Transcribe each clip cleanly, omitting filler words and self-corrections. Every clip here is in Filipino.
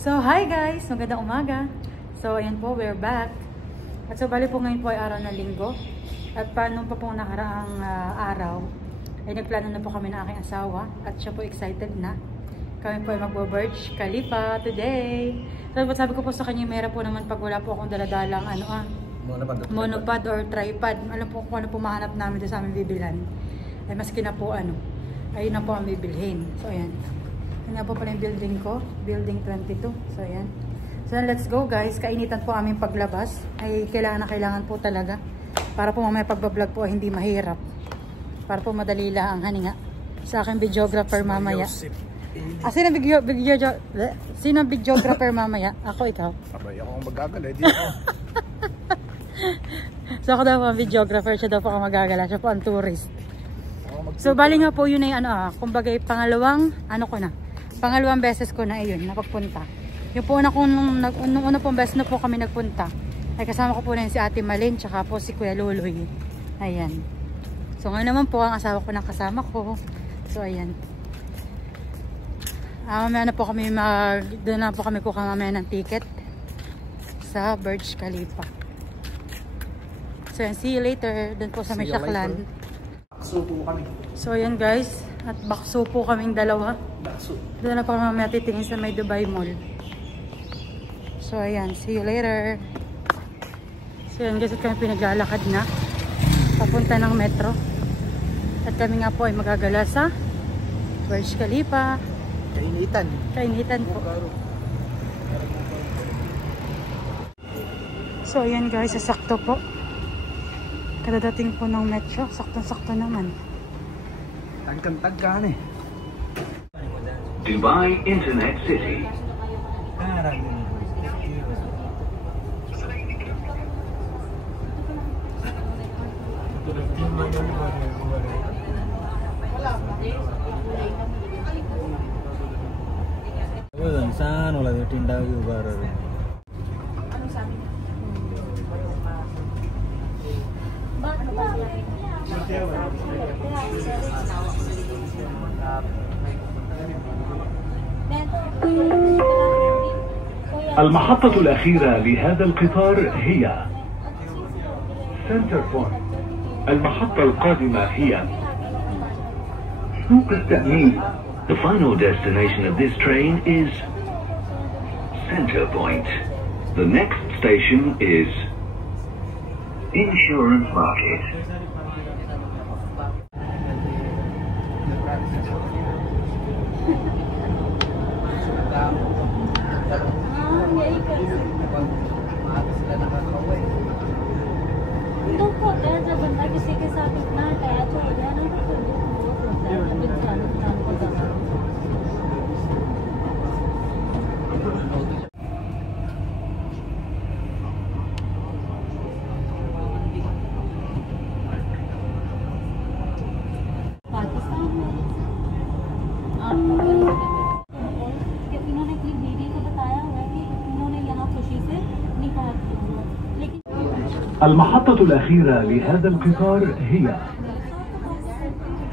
So, hi guys! Magandang umaga. So, ayan po, we're back. At so, bali po ngayon po ay araw ng linggo. At paano pa po nakaraang araw, ay nagplano na po kami ng aking asawa. At siya po excited na. Kami po ay magbo-Burj Khalifa today. So, sabi ko po sa kanya, mayroon po naman pag wala po akong daladalang monopod or tripod. Alam po kung ano po mahanap namin doon sa aming bibilan. Ay maski na po ayun na po ang bibilhin. So, ayan. Yan nga po pala yung building ko. Building 22. So, ayan. So, let's go guys. Kainitan po aming paglabas. Ay, kailangan po talaga. Para po mamaya pagbablog po hindi mahirap. Para po madali lang ang haninga. Sa aking videographer mamaya. Sino ang videographer mamaya? Ako, ikaw? Abay, ako ang magagala. Hindi ako. So, ako daw po ang videographer. Siya daw po ang magagala. Siya po ang tourist. So, bali nga po yun ay kumbaga pangalawang beses ko na ayun, napagpunta. Yung po nung una pong beses na po kami nagpunta, ay kasama ko po na yun si Ate Malin, tsaka po si Kuya Luloy. Ayan. So, ngayon naman po, ang asawa ko ng kasama ko. So, ayan. Mamaya na po kami doon na po kami kuha mamaya ng ticket sa Burj Khalifa. So, ayan, see you later. Doon po sa may Shaklan. Bakso po kami. So, ayan guys. At bakso po kaming dalawa. Bakso. Doon na pa mamaya titingin sa may Dubai Mall. So, ayan. See you later. So, ayan guys. At kami pinaglalakad na. Papunta ng metro. At kami nga po ay magagala sa Burj Khalifa. Kainitan. Kainitan po. So, ayan guys. Sakto po. Kadadating po ng metro. Sakto-sakto naman. Tagkan eh. Dubai Internet City. Saan wala tindaw yung barar. المحطة الأخيرة لهذا القطار هي سنتر بوينت. المحطة القادمة هي سوق التأمين. The final destination of this train is Center Point. The next station is Insurance Market. किसी के साथ इतना अटैच हो गया ना तो फिर बहुत होता है जब इंसान को ज्यादा पाकिस्तान में इन्होंने अपनी बीवी को बताया हुआ है कि इन्होंने यहाँ खुशी से निकाह किया लेकिन المحطة الأخيرة لهذا القطار هي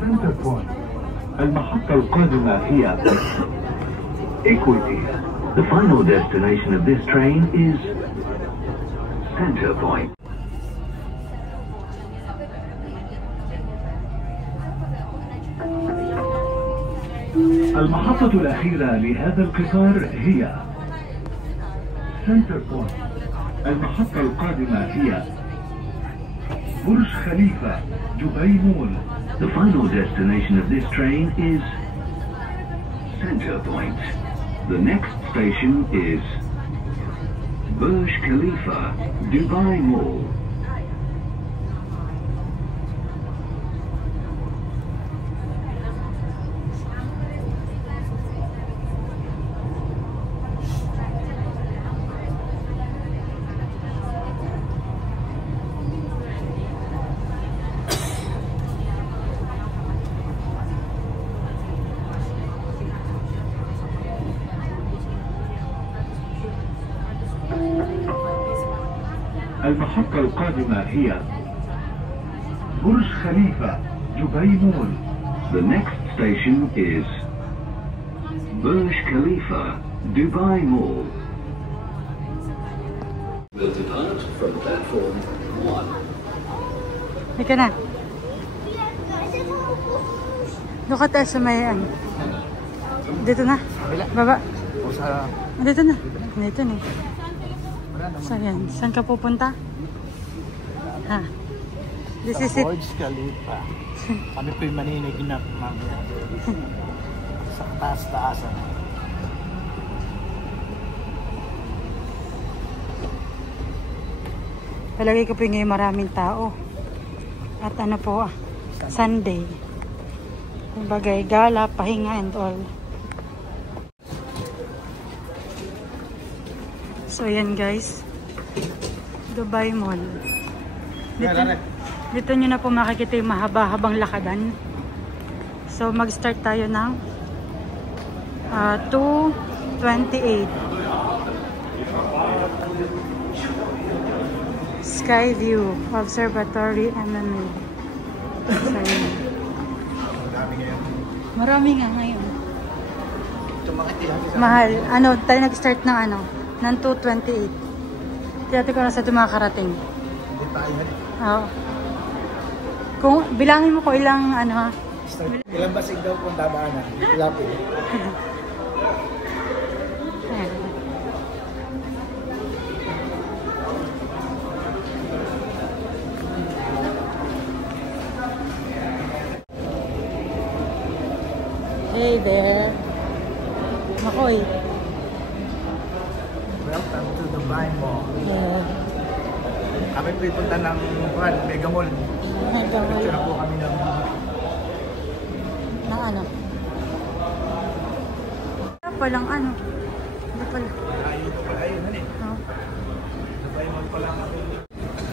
سنتر بوينت. المحطة القادمة هي Equity. The final destination of this train is Center Point. المحطة الأخيرة لهذا القطار هي سنتر بوينت. المحطة القادمة هي برج خليفة دبي مول. The final destination of this train is Center Point. The next station is Burj Khalifa Dubai Mall. المحطة القادمة هي برج خليفة دبي مول. The next station is Burj Khalifa Dubai Mall. Will depart from platform 1. Halika na. Doon ka tayo sa may ano. Dito na. Baba. O sa... Dito na. Dito na. Wala naman. So yan. Saan ka pupunta? Ha? This is it. Burj Khalifa. Kami po'y maniniginap mamaya. Sa taas-taasan. Palagay ko po ngayon maraming tao. At ano po, Sunday. Kumbagay, gala, pahinga and all. So yan guys. Dubai Mall. Dito nyo na po makikita yung mahaba-habang lakadan. So mag-start tayo ng 2:28. Skyview Observatory MMA. So, yun. Marami nga ngayon. Mahal. Ano, tayo nag-start ng ano, ng 2:28. Tiyati ko na sa dumakarating. Oo. Kung bilangin mo ko ilang ano ha. Ilang basig daw kung dadaanan? Lapit. Ayan. Hey there. Makoy. Welcome to Dubai Mall. Yeah. Kami po'y punta ng Mega Mall. Mega Mall. Picture na po kami ng... Ng ano? Wala palang ano. Wala pala. Ayun pala yun, ano eh. Oh. Dubai Mall pala kami.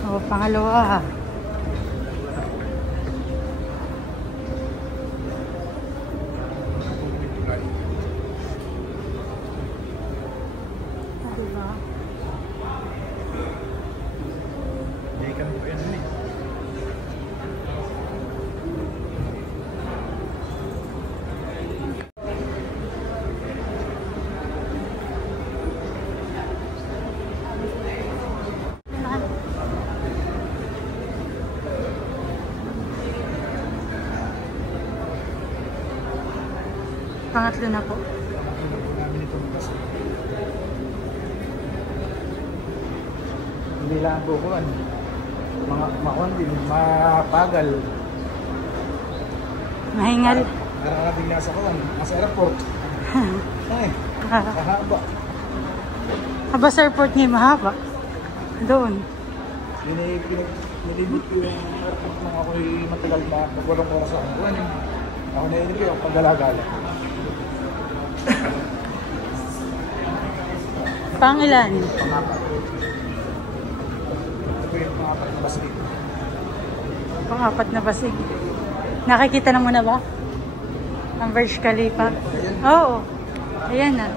Oh, pangalawa. Diba? Hindi kami po yan, ano eh. Pangatlo na po. Namin ito bukas. Hindi lang po kuhan. Mga makuhan din, mapagal. Mahingal. Nararating nasa kuhan, nasa airport. Ay, mahaba. Haba sa airport niya mahaba. Doon. Nilibit ko yung airport nung ako'y matagal na magwalong oras ako. Kuhan yung ako nilibit yung paggalagala. Pangilan. Pangapat. Ito yung pangapat na basket. Pangapat na basig. Nakikita na muna ba? Ang Burj Khalifa. Oo. Ayan na.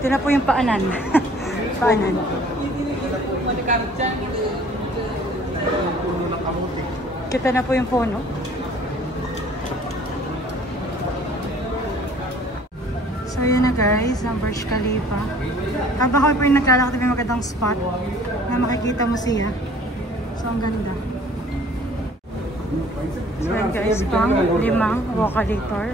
Ito na po yung paanan. Paanan. Puno ng kamuti. Kita na po yung puno. So yun na guys, ang Burj Khalifa. Habang ako po yung naglalakad, may magandang spot na makikita mo siya. So ang ganda. So yun guys, pang 5 walkalator.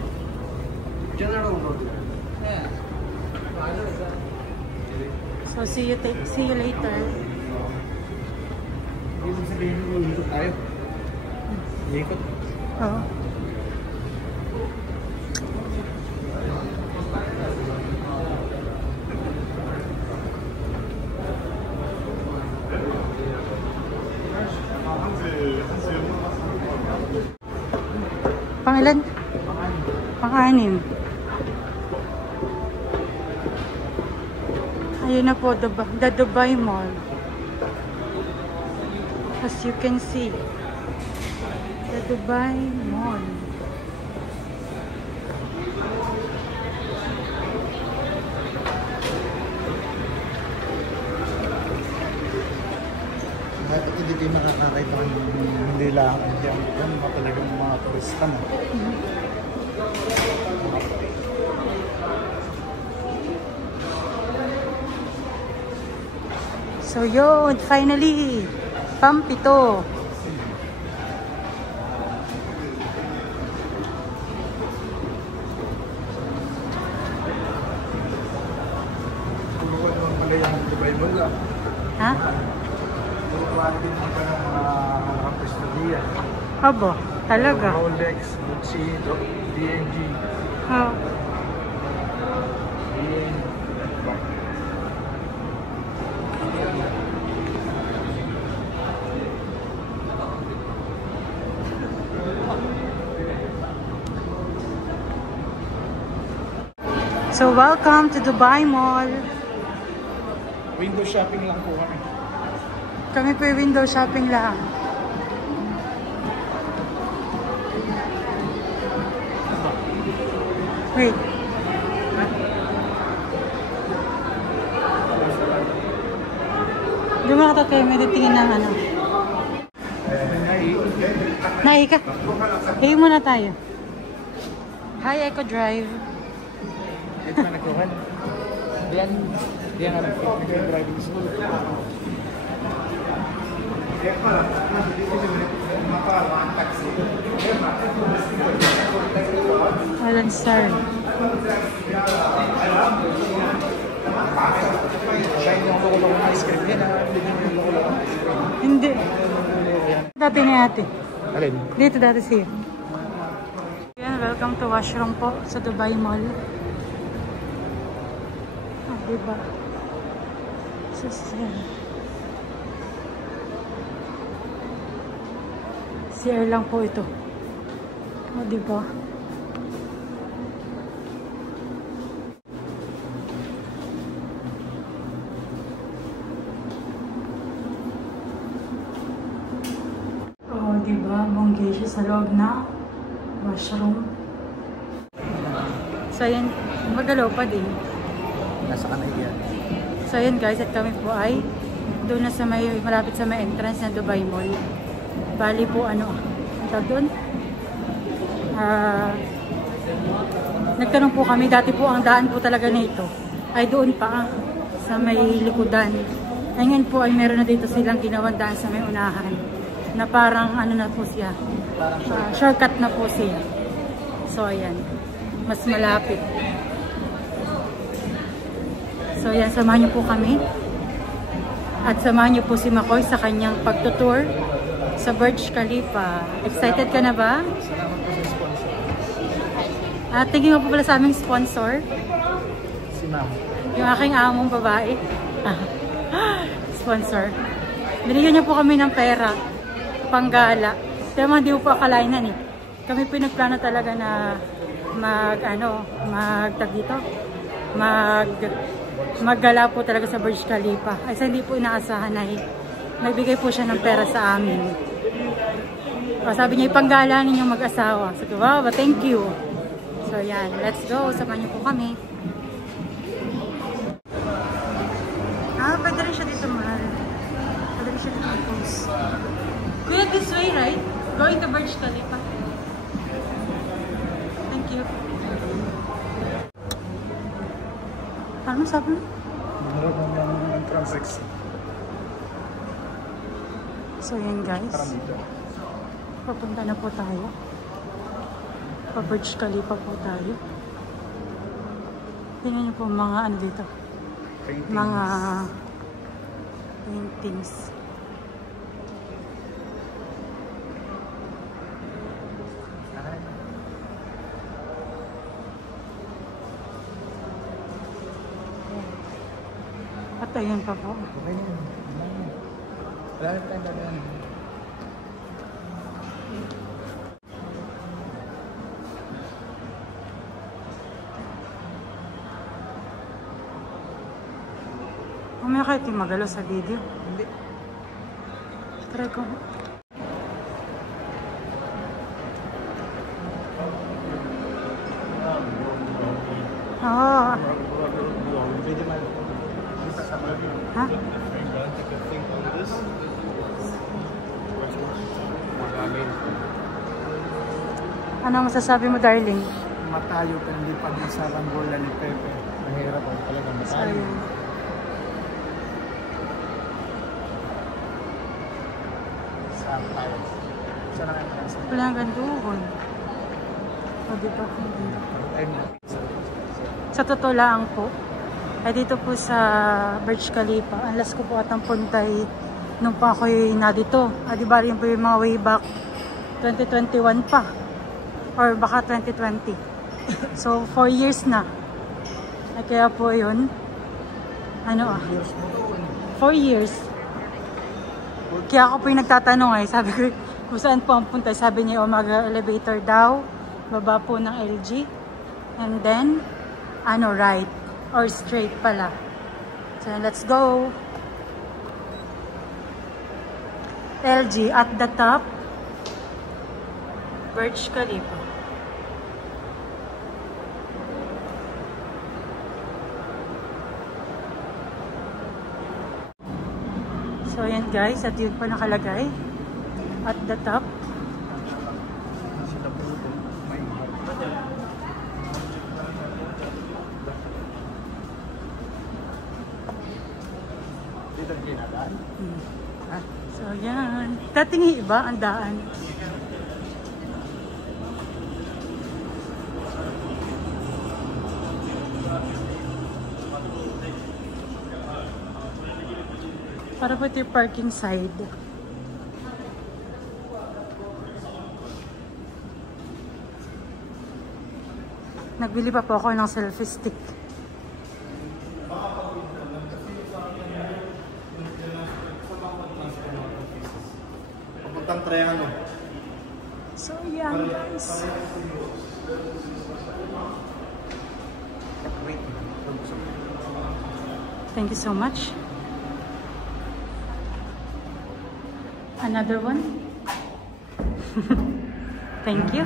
So see you later. Ibig sabihin mo, ikot tayo. Ikot. Oo. Pangilan? Pang-anim. Ayun na po, the Dubai Mall. As you can see, the Dubai Mall. Kahit hindi kayo nakakakita ng hindi lang yan mga talagang mga turista mo. So yun, finally, Pampito. Ha? Abo, talaga. Rolex, Gucci, D&G. Oh. So welcome to Dubai Mall. Window shopping lang po kami. Kami po yung window shopping lang. Wait. Di mga tatay, may titingin ng ano. Nai ka. Higin muna tayo. Hi, Eco Drive. Ito na nagkuhan. Diyan nga nag-driving school. Alan Star. Siya yung loko-loko ng ice cream. Yan na, hindi yung loko-loko ng ice cream. Hindi. Dati ni ate. Alin? Dito dati siya. Yan, welcome to washroom po sa Dubai Mall. Ah, diba? Yan. CR lang po ito. O, diba? O, diba? Bongga siya sa loob na washroom. So, yan. Magalaw pa din. Nasa kanay yan. So ayan guys, at kami po ay doon na sa may, malapit sa may entrance ng Dubai Mall. Bali po ano, ang tawag doon? Nagtanong po kami, dati po ang daan po talaga nito ay doon pa sa may likudan. Ngayon po ay meron na dito silang ginawang daan sa may unahan na parang ano na po siya, shortcut na po siya. So ayan, mas malapit. So yan, samahan niyo po kami. At samahan niyo po si Makoy sa kanyang pagtutour sa Burj Khalifa. Excited ka na ba? Salamat po sa sponsor. At tingin mo po pala sa aming sponsor. Si Ma'am. Yung aking among babae. Sponsor. Binigyan niyo po kami ng pera. Panggala. Pero mga di po akalainan eh. Kami po nagplano talaga na maggala po talaga sa Burj Khalifa. Ay sa hindi po inaasahan na nagbigay po siya ng pera sa amin. O, sabi niya, ipanggala ninyong mag-asawa. Sabi ko, wow, thank you. So yan, let's go. Samahan niyo po kami. Pwede rin siya dito, mahal. Pwede rin siya dito mag-post. Kuya, this way, right? Going to Burj Khalifa. Thank you. Ano sabi mo? Marap ng entrance exit. So yan guys. Papunta na po tayo. Pa-Burj Khalifa po tayo. Tingnan niyo po mga ano dito. Paintings. Mga paintings. At ayun pa po. Okay na yun. Wala na tayong gagawin. Umaya kayo yung magalo sa video. Hindi. Try ko. Oo. Pwede man. Ha? Ano masasabi mo, darling? Matayo pero hindi pa din sa Rambola ni Pepe. Mahirap ako talaga matayo. Sayang. Isa lang entrance. Wala ang ganduhon. O, diba? Sa totoo lang po, ay dito po sa Burj Khalifa, ang last ko po atang puntay nung pa ako'y na dito. Di ba rin po yung mga way back 2021 pa. Or baka 2020. So, 4 years na. Ay kaya po yun. 4 years. Kaya ako po yung nagtatanong sabi ko, kung saan po ang punta. Sabi niya, Omega elevator daw. Baba po ng LG. And then, right. Or straight pala. So, let's go. LG at the top. Burj Khalifa. So, ayan guys. At yun po nakalagay. At the top. So, yan. Dating iba ang daan. Para po ito yung parking side. Nagbili pa po ako ng selfie stick. Papuntang Triangle. So, yan guys. Thank you so much. Another one. Thank you.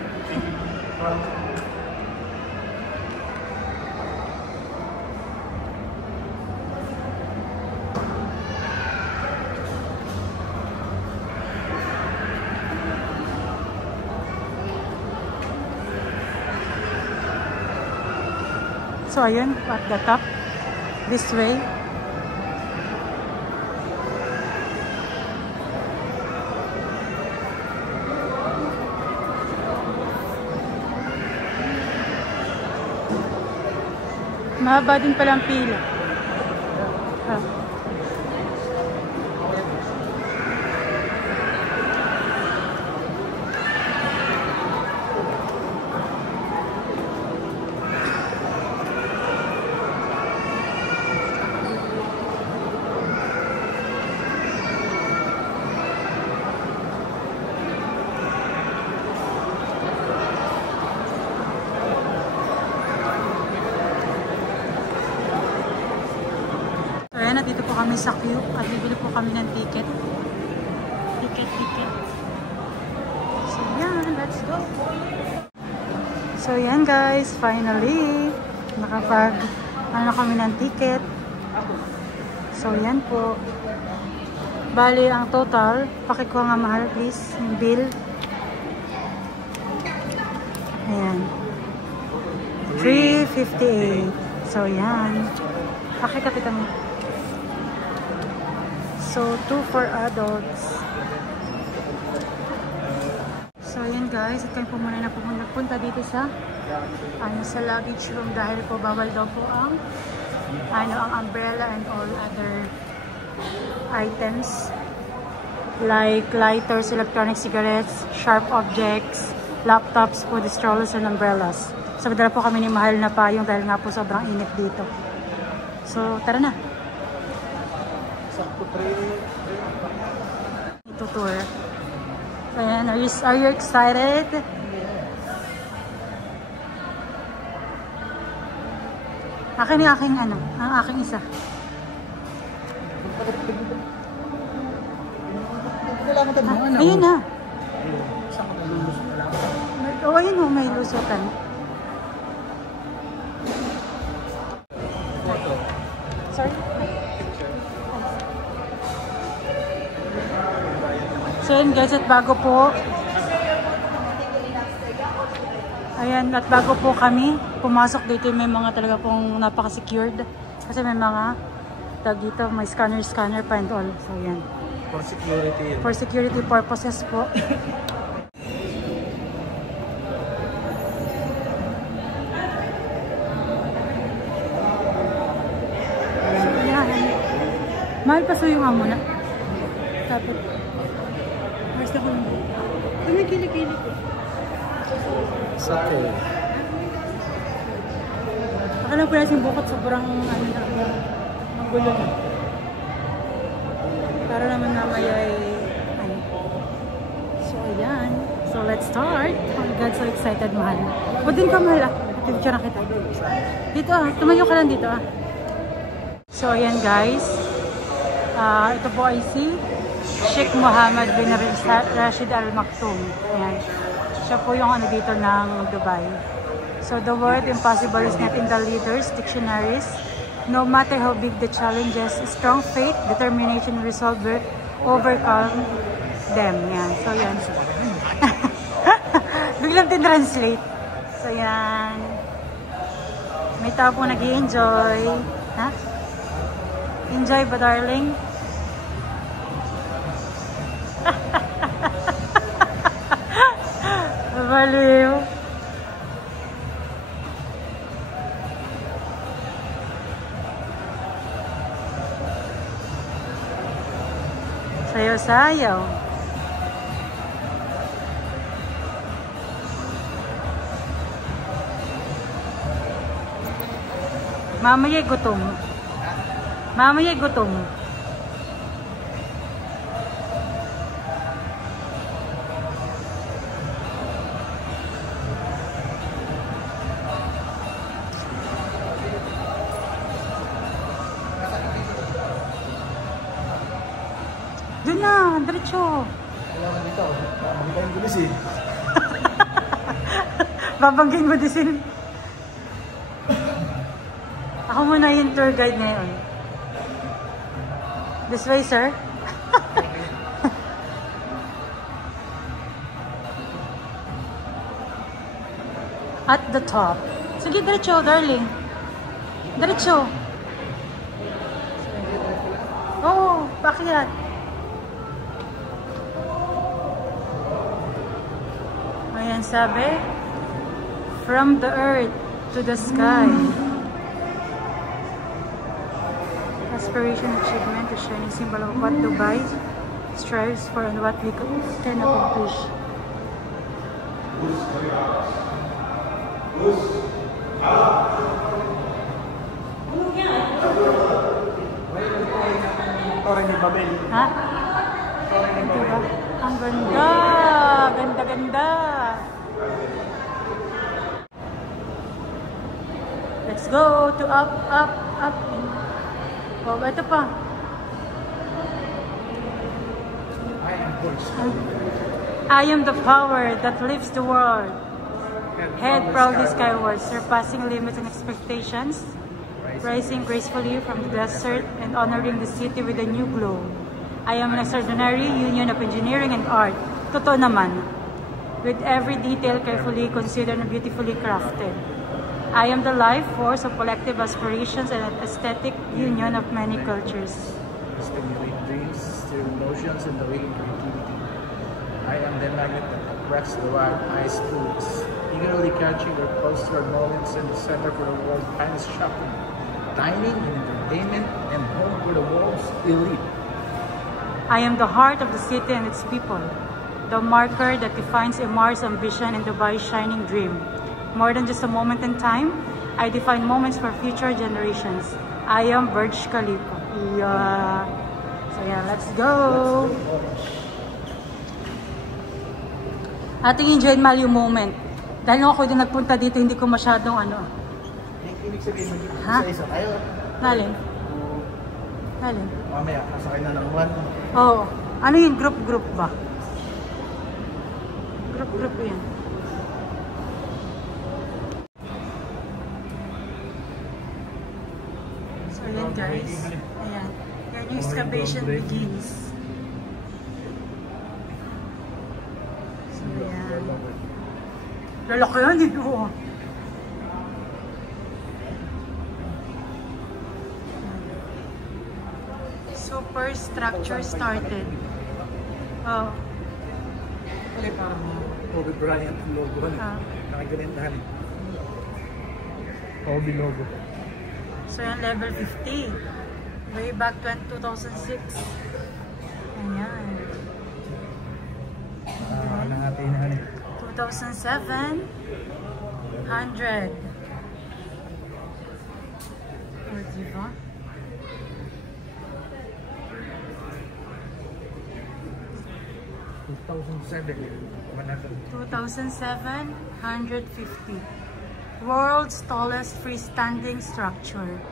So, ayun, at the top, this way. Mahaba din palang pila. Dito po kami sa queue at bibili po kami ng ticket. Ticket. So yan, let's go. So yan guys, finally kami ng ticket. So yan po. Bali ang total, pakikuha nga mahal please, yung bill. Ayan. 358. So yan. Pakikapitan mo. So, 2 for adults. So, yun guys. At kayo po muna na nagpunta dito sa sa luggage room dahil po bawal daw po ang umbrella and all other items like lighters, electronic cigarettes, sharp objects, laptops, food strollers, and umbrellas. So, madala po kami ni mahal na payong dahil nga po sobrang init dito. So, tara na. Ito tour. Ayan, are you excited? Akin yung aking ang aking isa. Ayun na. Ayun o, may lusutan. Sorry? So yun guys, at bago po kami pumasok dito, may mga talaga pong napaka-secured kasi may mga tag dito, may scanner pa and all. So yan. For security. For security purposes po. Ayan. Mahal pa so yung amo na. Tapos. Basta ko naman. Kili-kili ko. It's okay. Akala ko yung bukot sobrang magulo na. Para naman mamaya ay so ayan. So let's start. Oh my God, so excited, mahal. O din ka, mahal. Picture na kita. Dito tumayo ka lang dito So ayan guys. Ito po ay si Sheikh Mohammed bin Rashid Al Maktoum. Ayan. Siya po yung dito ng Dubai. So the word impossible is not in the leaders' dictionaries. No matter how big the challenges, strong faith, determination, resolve will overcome them. Yan. So yan. Biglang tin-translate. So yan. May tao po nag-i-enjoy. Ha? Enjoy ba, darling? Baliw. Sayaw-sayaw. Mamaya gutom. Mamaya gutom. Doon na, diretso. Kailangan dito. Makita yung gulis eh. Babanggain mo din. Ako muna yung tour guide ngayon. This way, sir. At the top. Sige, diretso, darling. Diretso. Oo, pakyat. Ayan sabi, from the earth to the sky. Aspiration, achievement, a shining symbol of what Dubai strives for and what we can accomplish. Torre ni Babel. Ha? Torre ni Babel. Diba? Ang ganda! Ganda-ganda! Let's go to up, up, up. Oh, ito pa. I am the power that lifts the world. Head proudly skyward, surpassing limits and expectations, rising gracefully from the desert and honoring the city with a new glow. I am an extraordinary union of engineering and art. Totoo naman. With every detail carefully considered and beautifully crafted. I am the life force of collective aspirations and an aesthetic union of many cultures. Stimulate dreams, stir emotions, and awaken creativity. I am the magnet that attracts the wild eyes fools, eagerly catching their post-war moments in the center for the world's finest shopping, dining, and entertainment, and home for the world's elite. I am the heart of the city and its people, the marker that defines Emar's ambition and Dubai's shining dream. More than just a moment in time, I define moments for future generations. I am Burj Khalifa. Yeah. So yeah, let's go. Ating enjoy mahal yung moment. Dahil nung ako din nagpunta dito, hindi ko masyadong Ibig sabihin, Ha? isa-isa tayo. Nalin? Nalin? Mamaya, kasakay na ng van. Oo. Ano yung group-group ba? Group-group yan. So yan guys. Ayan. Yan yung excavation begins. So yan. Lalaki yan dito. So Superstructure started. Oh. Kasi parang Kobe Bryant logo. Nakaganitahan. Kobe logo. So yan, level 50. Way back 2006. Ayan. Nangatihan. 2007. 100. O, diba? $2,007. 2007, 150. World's tallest freestanding structure.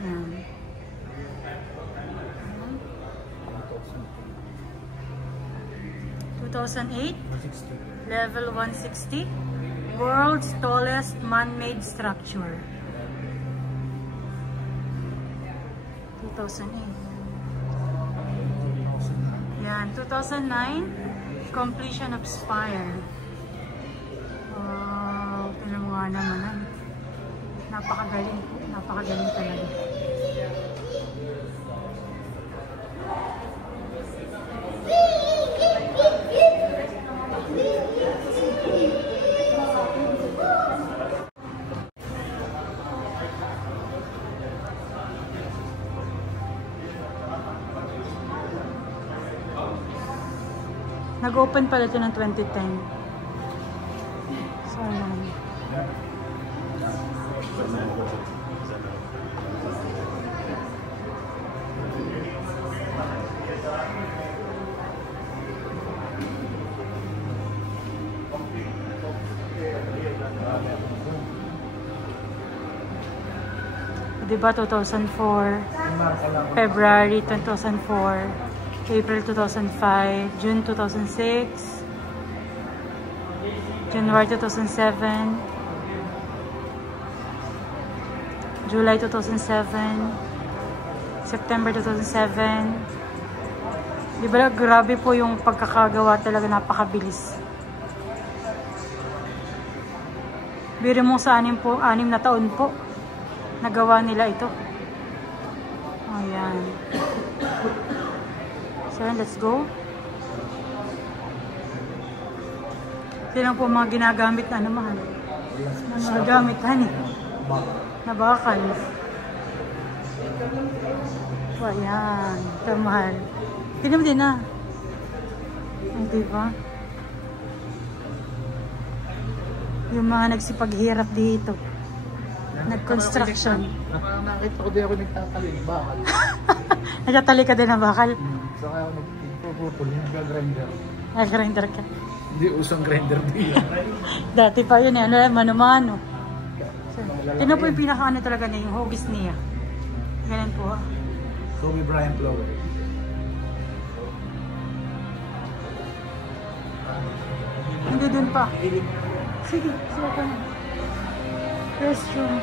Yan. 2008, level 160. World's tallest man-made structure. 2008. Yan, 2009, completion of spire. Wow, tingnan mo nga naman. Napakagaling. Napakagaling talaga. Nag-open pala ito ng 2010. So, ayan. Diba 2004, February 2004, April 2005, June 2006, January 2007, July 2007, September 2007. Diba grabe po yung pagkakagawa, talaga napakabilis. Biro mo sa 6 na taon po nagawa nila ito. Ayan. So, let's go. Ito lang po mga ginagamit na naman. Mga gamit, honey. Na bakal. So, ayan. Ito, mahal. Tignan mo din na. Ay, diba? Yung mga nagsipaghirap dito. Nag-construction. Nakita ko din ako nagtatali ng bakal. Nagtatali ka din ng bakal? So kaya ako nagpupupul, nag-grinder. Nag-grinder ka? Hindi usang grinder din. Dati pa yun eh, ano lang, mano-mano. So, yun po yung pinaka-ano talaga niya, yung hugis niya. Ganun po. Kobe Bryant logo. Hindi dun pa. Sige, sila ka na. Restroom.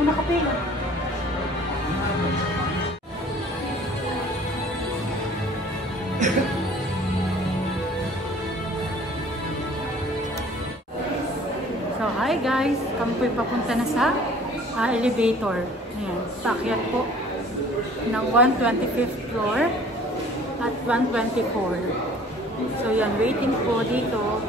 Muna ka pila. So, hi guys. Kami po'y papunta na sa elevator. Ayan, paakyat po ng 125th floor at 124. So, yan, waiting po dito